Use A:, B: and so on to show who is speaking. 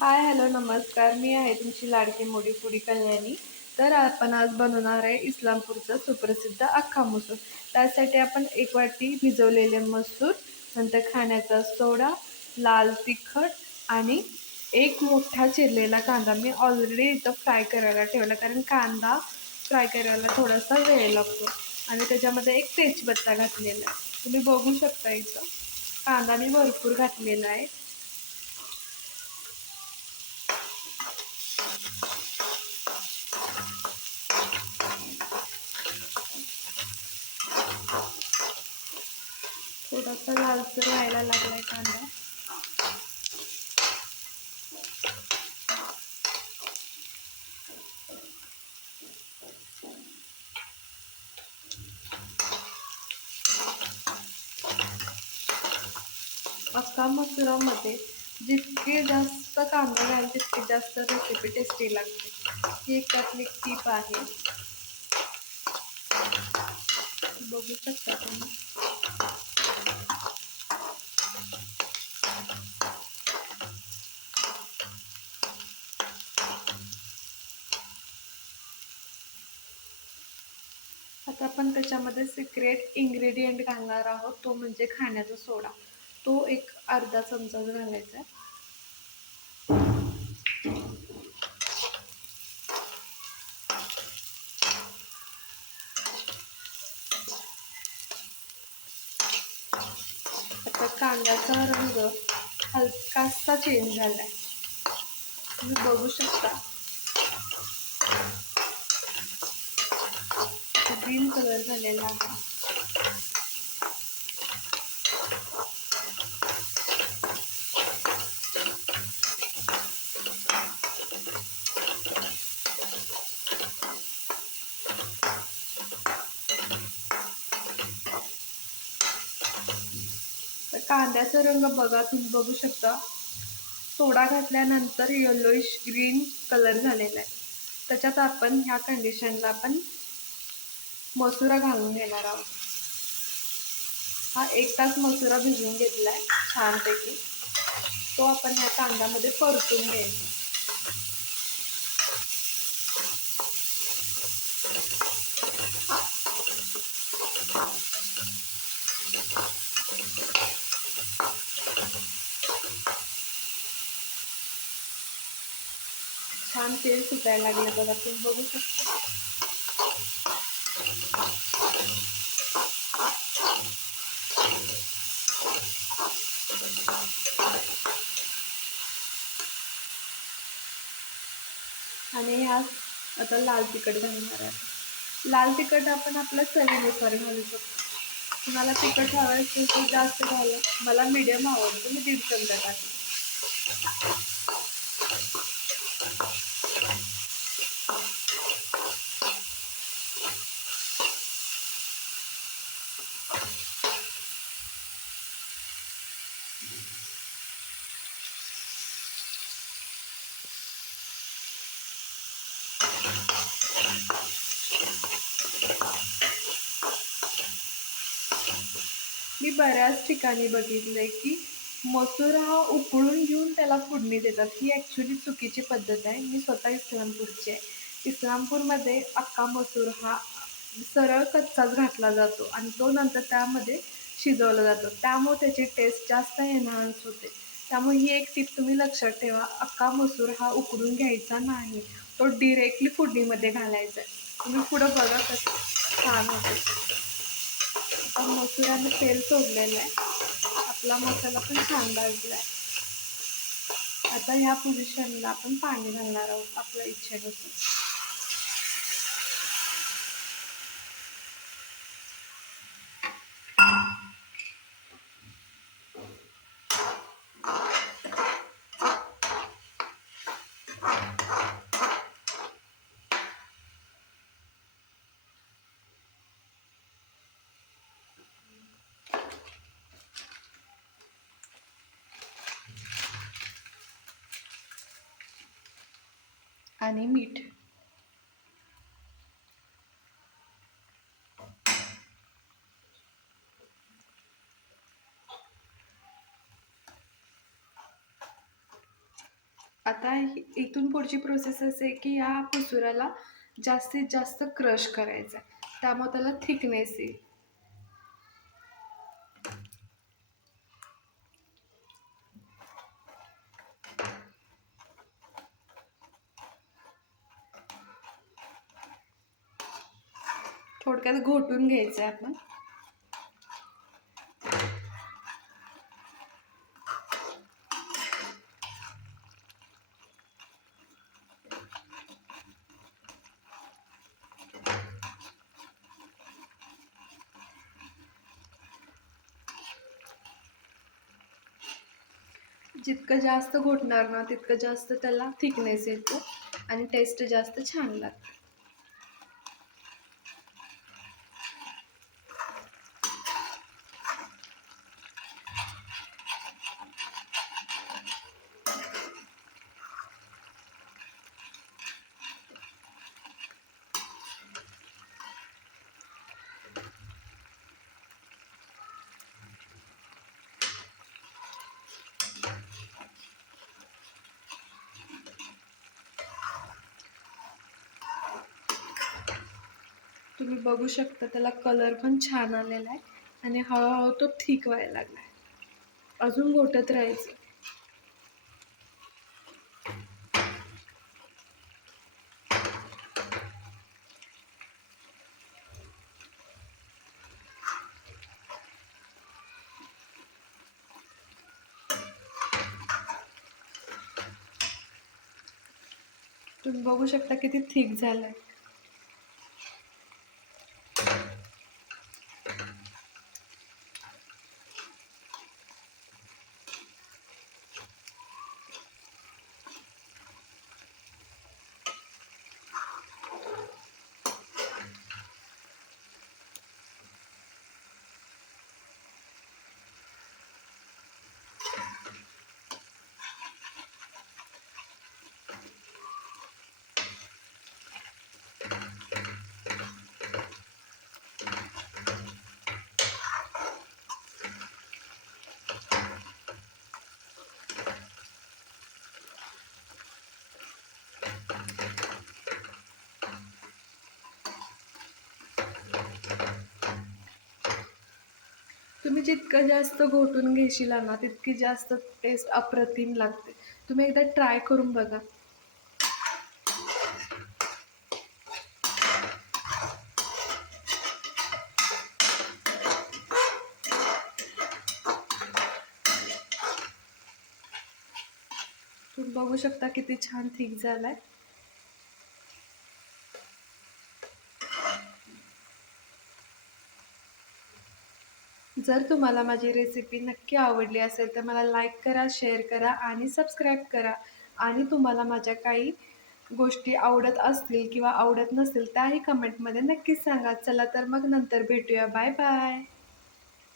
A: Hi hello नमस्कार. मी आहे तुमची लाडकी मोडी पुडी कल्याणी. तर आपण आज बनवणार आहे इस्लामपूरचा सुप्रसिद्ध अख्खा मसूर. त्यासाठी आपण एक वाटी भिजवलेले मसूर नंतर खाण्याचा सोडा लाल तिखट आणि एक मोठा चिरलेला कांदा. मी ऑलरेडी इथं फ्राय करायला ठेवला कारण कांदा फ्राय करायला थोडासा वेळ लागतो आणि त्याच्यामध्ये एक तेजपत्ता घातलेला आहे. तुम्ही बघू शकता इथं. कांदा मी भरपूर घातलेला आहे. थोडासा लालसर व्हायला लागलाय कांदा. अख्खा मसुरामध्ये जितके जास्त कांदा घाल तितकी जास्त रेसिपी टेस्टी लागते ही एक त्यातली टीप आहे. बघू शकता तुम्ही. आता आपण त्याच्यामध्ये सिक्रेट इन्ग्रेडियंट घालणार आहोत तो म्हणजे खाण्याचा सोडा. तो एक अर्धा चमचा घालायचा आहे. आता कांद्याचा रंग हलकासा चेंज झालाय. तुम्ही बघू शकता. ग्रीन कलर झालेला आहे. कांद्याचा रंग बघा तुम्ही बघू शकता. सोडा घातल्यानंतर येलोइश ग्रीन कलर झालेला आहे. त्याच्यात आपण ह्या कंडिशनला आपण मसुरा घालून घेणार आहोत. हा एक तास मसुरा भिजवून घेतला आहे छानपैकी. तो आपण ह्या कांद्यामध्ये परतून घ्यायचा छान तेल सुटायला लागलं बघा तुम्ही बघू शकता. आणि ह्या आता लाल तिखट घालणार आहे. लाल तिखट आपण आपल्या चवीनुसार घालू शकतो. तुम्हाला तिखट हवं असेल तर जास्त घाला. मला मीडियम आवडतं मी दीड चमचा टाकते मी बऱ्याच ठिकाणी बघितलंय की मसूर हा उकळून घेऊन त्याला फोडणी देतात. ही ॲक्च्युली चुकीची पद्धत आहे. मी स्वतः इस्लामपूरची आहे. इस्लामपूरमध्ये अक्का मसूर हा सरळ कच्चाच घातला जातो आणि तो नंतर त्यामध्ये शिजवला जातो. त्यामुळे त्याची टेस्ट जास्त एनहान्स होते. त्यामुळे ही एक टीप तुम्ही लक्षात ठेवा. अक्का मसूर हा उकडून घ्यायचा नाही. तो डिरेक्टली फोडणीमध्ये घालायचा आहे. तुम्ही पुढं बघा कसं छान होते. आता मसुराने तेल सोडलेलं आहे. आपला मसाला पण छान भाजला आहे. आता ह्या पोझिशनला आपण पाणी घालणार आहोत आपल्या इच्छेनुसार. आणि मीठ. आता इथून पुढची प्रोसेस असे की या मसुराला जास्तीत जास्त क्रश करायचा त्यामुळे त्याला थिकनेस येईल. थोडक्यात घोटून घ्यायचं आहे आपण. जितकं जास्त घोटणार ना तितकं जास्त त्याला थिकनेस येतो आणि टेस्ट जास्त छान लागते. तुम्ही बघू शकता त्याला कलर पण छान आलेला आहे. आणि हळूहळू तो थिक व्हायला लागला आहे. अजून घोटत राहायचं. तुम्ही बघू शकता किती थिक आहे तुम्ही जितकं जास्त घोटून घेशील ना तितकी जास्त टेस्ट अप्रतिम लागते. तुम्ही एकदा ट्राय करून बघा. तुम्ही बघू शकता किती छान थिक झालाय. जर तुम्हाला माझी रेसिपी नक्की आवडली असेल तर मला लाईक करा शेअर करा आणि सबस्क्राईब करा. आणि तुम्हाला माझ्या काही गोष्टी आवडत असतील किंवा आवडत नसतील त्याही कमेंटमध्ये नक्कीच सांगा. चला तर मग नंतर भेटूया. Bye bye